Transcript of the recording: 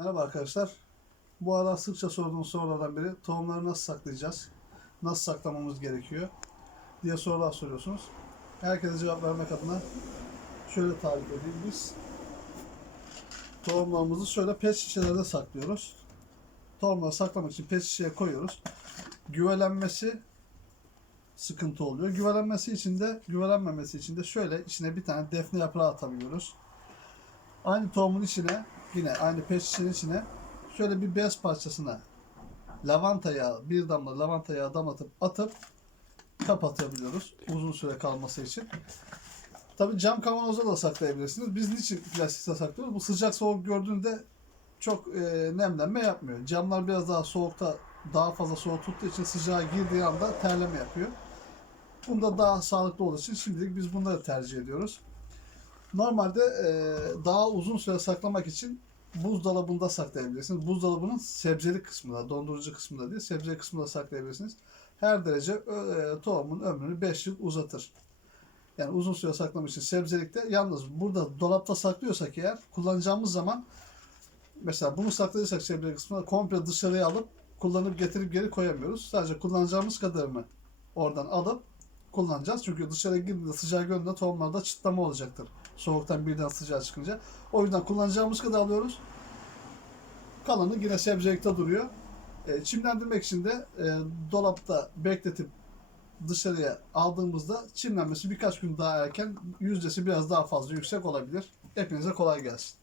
Merhaba arkadaşlar. Bu ara sıkça sorduğum sorulardan biri tohumları nasıl saklayacağız? Nasıl saklamamız gerekiyor? diye sorular soruyorsunuz. Herkese cevap vermek adına şöyle tarif edeyim biz. Tohumlarımızı şöyle pet şişelerde saklıyoruz. Tohumları saklamak için pet şişeye koyuyoruz. Güvelenmesi sıkıntı oluyor. Güvelenmesi için de güvelenmemesi için de şöyle içine bir tane defne yaprağı atabiliyoruz. Aynı tohumun içine yine aynı pet şişenin içine şöyle bir bez parçasına lavanta yağı, bir damla lavanta yağı damlatıp atıp kapatabiliyoruz uzun süre kalması için. Tabi cam kavanozda da saklayabilirsiniz. Biz niçin plastikte saklıyoruz? Bu sıcak soğuk gördüğünde çok e, nemlenme yapmıyor. Camlar biraz daha soğukta daha fazla soğuk tuttuğu için sıcağa girdiği anda terleme yapıyor. Bunda daha sağlıklı olduğu için şimdilik biz bunları tercih ediyoruz. Normalde e, daha uzun süre saklamak için buzdolabında saklayabilirsiniz. Buzdolabının sebzeli kısmında, dondurucu kısmında değil, sebzeli kısmında saklayabilirsiniz. Her derece e, tohumun ömrünü 5 yıl uzatır. Yani uzun süre saklamak için sebzelikte yalnız burada dolapta saklıyorsak eğer kullanacağımız zaman mesela bunu saklayacaksak sebze kısmına komple dışarıya alıp kullanıp getirip geri koyamıyoruz. Sadece kullanacağımız kadarını oradan alıp kullanacağız. Çünkü dışarıya girdiğinde sıcağı gördüğünde tohumlarda çıtlama olacaktır. Soğuktan birden sıcağa çıkınca. O yüzden kullanacağımız kadar alıyoruz. Kalanı yine sebzelikte duruyor. E, çimlendirmek için de e, dolapta bekletip dışarıya aldığımızda çimlenmesi birkaç gün daha erken yüzdesi biraz daha fazla yüksek olabilir. Hepinize kolay gelsin.